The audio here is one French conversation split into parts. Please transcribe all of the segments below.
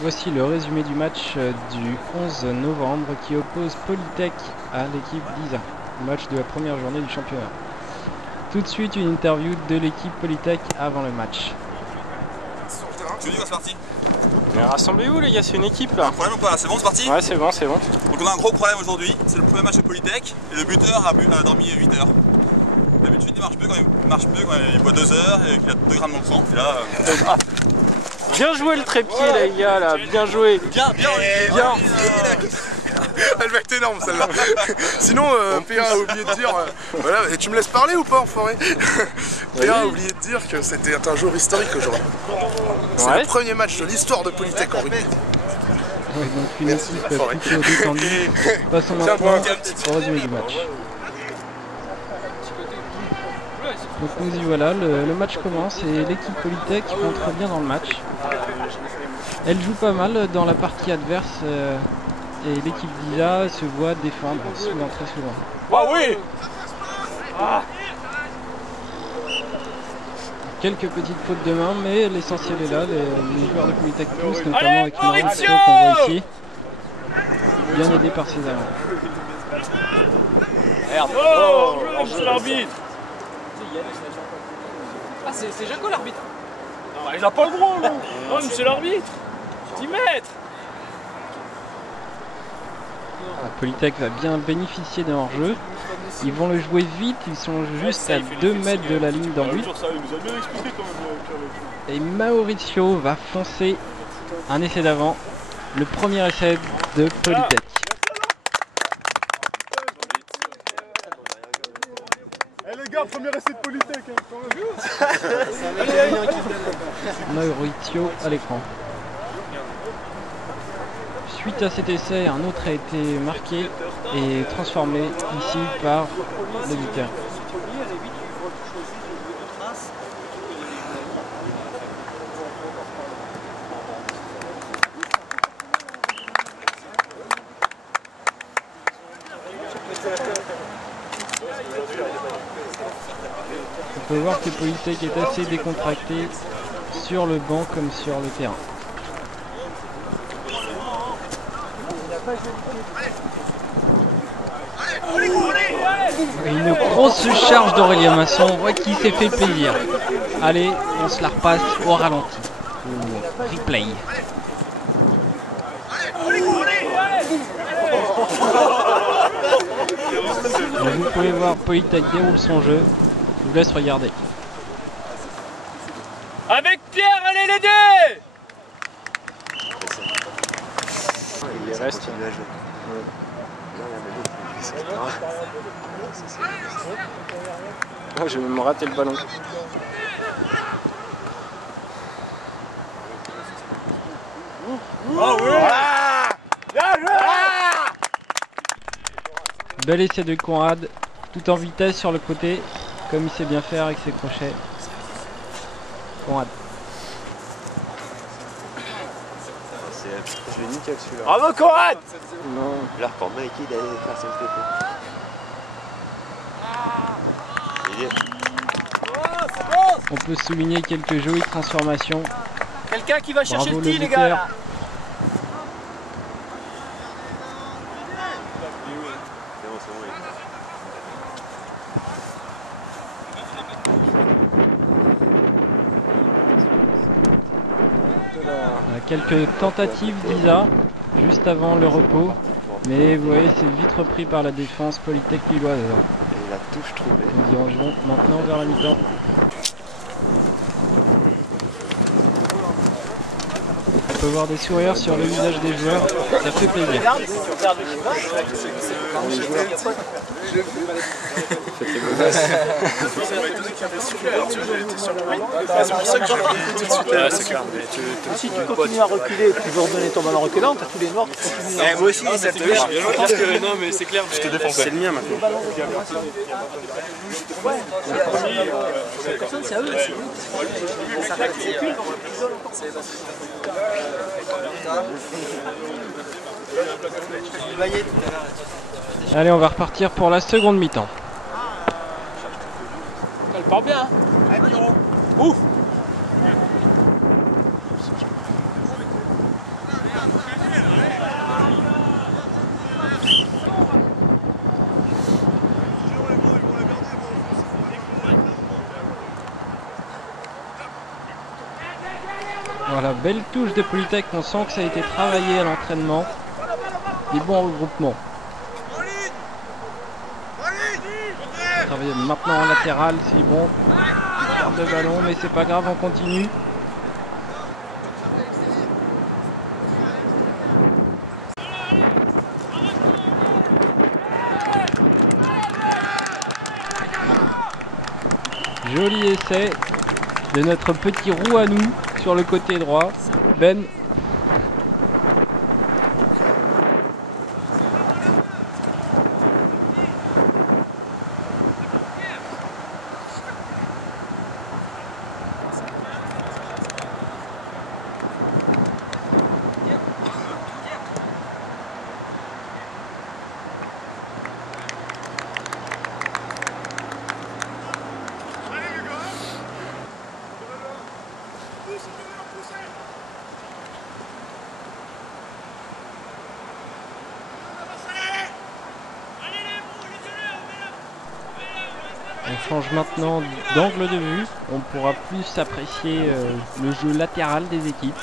Voici le résumé du match du 11 novembre qui oppose Polytech à l'équipe d'ISA, match de la première journée du championnat. Tout de suite une interview de l'équipe Polytech avant le match. Tu me dis quand c'est parti? Mais rassemblez-vous les gars, c'est une équipe là. Un problème ou pas? C'est bon, c'est parti? Ouais, c'est bon, c'est bon. Donc on a un gros problème aujourd'hui, c'est le premier match de Polytech et le buteur a dormi 8 heures. D'habitude il marche mieux quand il boit 2 heures et qu'il a 2 grammes dans le sang. Et là, Bien joué le trépied les gars là, bien joué. Bien. Elle va être énorme celle-là. Sinon, PA a oublié de dire. Voilà, et tu me laisses parler ou pas, enfoiré? PA a oublié de dire que c'était un jour historique aujourd'hui. C'est le premier match de l'histoire de Polytech en rugby. Ouais, donc une équipe plutôt détendue. Passons maintenant au résumé du match. Donc nous y voilà, le match commence et l'équipe Polytech rentre bien dans le match. Elle joue pas mal dans la partie adverse et l'équipe d'ISA se voit défendre souvent, très souvent. Ah oui. Quelques petites fautes de main, mais l'essentiel est là. Les joueurs de Polytech poussent, notamment avec Mauricio qu'on voit ici, bien aidé par ses avants. Merde. Oh, c'est l'arbitre. Ah, c'est Jaco l'arbitre. Non, il a pas le droit, non. Non, mais c'est l'arbitre. 10 mètres. Polytech va bien bénéficier d'un hors-jeu. Ils vont le jouer vite, ils sont juste à 2 mètres de la ligne d'en but. Et Mauricio va foncer un essai d'avant. Le premier essai de Polytech. Les gars, premier essai de Polytech quand même. Mauricio à l'écran. Suite à cet essai, un autre a été marqué et transformé ici par le buteur. On peut voir que Polytech est assez décontracté sur le banc comme sur le terrain. Et une grosse charge d'Aurélien Masson, on voit qu'il s'est fait plaisir. Allez, on se la repasse au ralenti, au replay. Et vous pouvez voir Polytech déroule son jeu, je vous laisse regarder. Avec Pierre, allez les deux. Il reste. Oh, j'ai même raté le ballon. Ah oui. Bel essai de Conrad, tout en vitesse sur le côté, comme il sait bien faire avec ses crochets. Conrad. Je l'ai nickel celui-là. Bravo Conrad. Non. Là, pour Mikey d'aller faire son TP. On peut souligner quelques jolies transformations. Quelqu'un qui va chercher Bravo le tee les gars là. Quelques tentatives d'ISA juste avant le repos, mais vous voyez c'est vite repris par la défense Polytech lilloise. Et la touche trouvée. Nous dirigeons maintenant vers la mi-temps. On peut voir des sourires sur le visage des joueurs, ça fait plaisir. C'est pour ça que je l'ai tout de suite. C'est clair. Si tu continues à reculer et que tu veux redonner ton ballon reculant, t'as tous les noirs qui continuent à... Moi aussi, ça te touche. Je pense que non mais c'est clair. Je te défonce. C'est le mien maintenant. Personne, c'est à eux. Allez, on va repartir pour la seconde mi-temps. Elle part bien. Ouf. belle touche de Polytech, on sent que ça a été travaillé à l'entraînement. Des bons regroupements. Travailler maintenant en latéral, c'est bon. Perte de ballon, mais c'est pas grave, on continue. Joli essai de notre petit roux à nous sur le côté droit. Ben. On change maintenant d'angle de vue, on pourra plus apprécier le jeu latéral des équipes.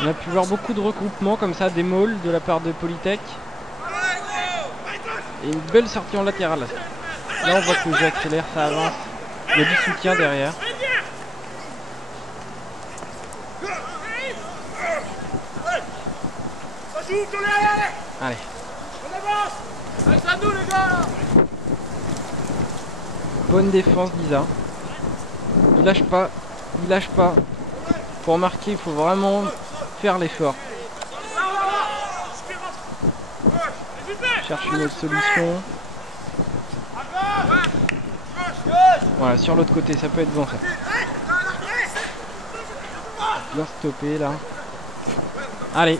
On a pu voir beaucoup de regroupements comme ça, des mauls de la part de Polytech. Et une belle sortie en latéral. Là on voit que le jeu accélère, ça avance. Il y a du soutien derrière. Allez. Bonne défense d'Isa. Il lâche pas. Il lâche pas. Pour marquer, il faut vraiment faire l'effort. Cherche une autre solution. Voilà, sur l'autre côté, ça peut être bon ça. Bien stoppé là. Allez.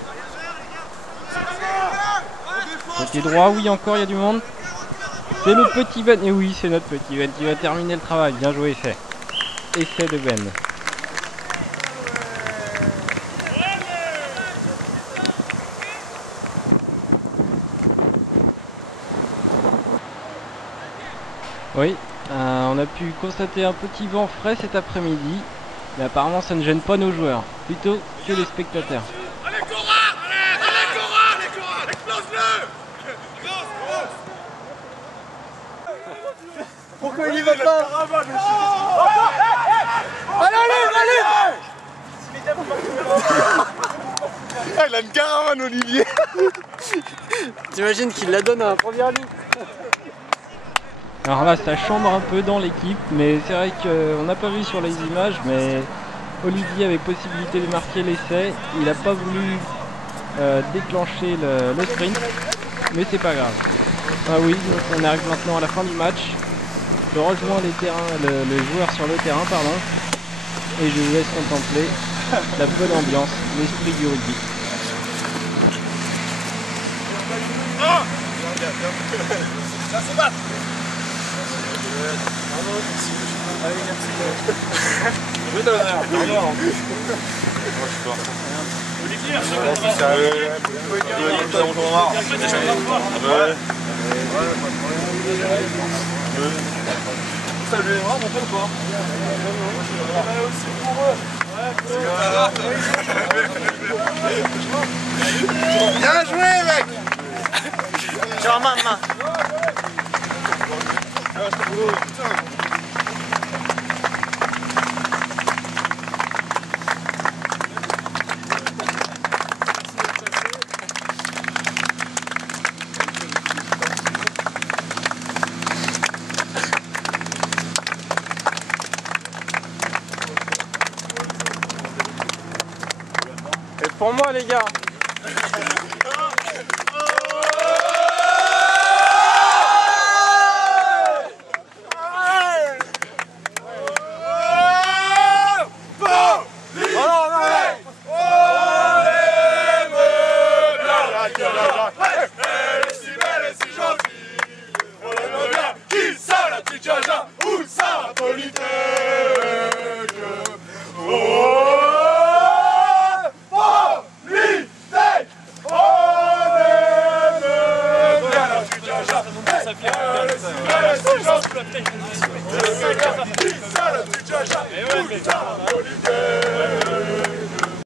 Côté droit, oui, encore, il y a du monde. C'est le petit Ben. Et oui, c'est notre petit Ben qui va terminer le travail. Bien joué, essai. Essai de Ben. Oui, on a pu constater un petit vent frais cet après-midi, mais apparemment ça ne gêne pas nos joueurs, plutôt que les spectateurs. Allez Cora, allez Cora, explose-le. Pourquoi il y va pas? Il a une caravane, Olivier. T'imagines qu'il la donne à la première ligne? Alors là ça chambre un peu dans l'équipe, mais c'est vrai qu'on n'a pas vu sur les images, mais Olivier avait possibilité de marquer l'essai. Il n'a pas voulu déclencher le sprint, mais c'est pas grave. Ah oui, donc on arrive maintenant à la fin du match. Je rejoins les terrains, le joueur sur le terrain, pardon, et je vous laisse contempler la bonne ambiance, l'esprit du rugby. Ça se bat. Bien joué, mec. Genre main. Et pour moi les gars. ça fait bien.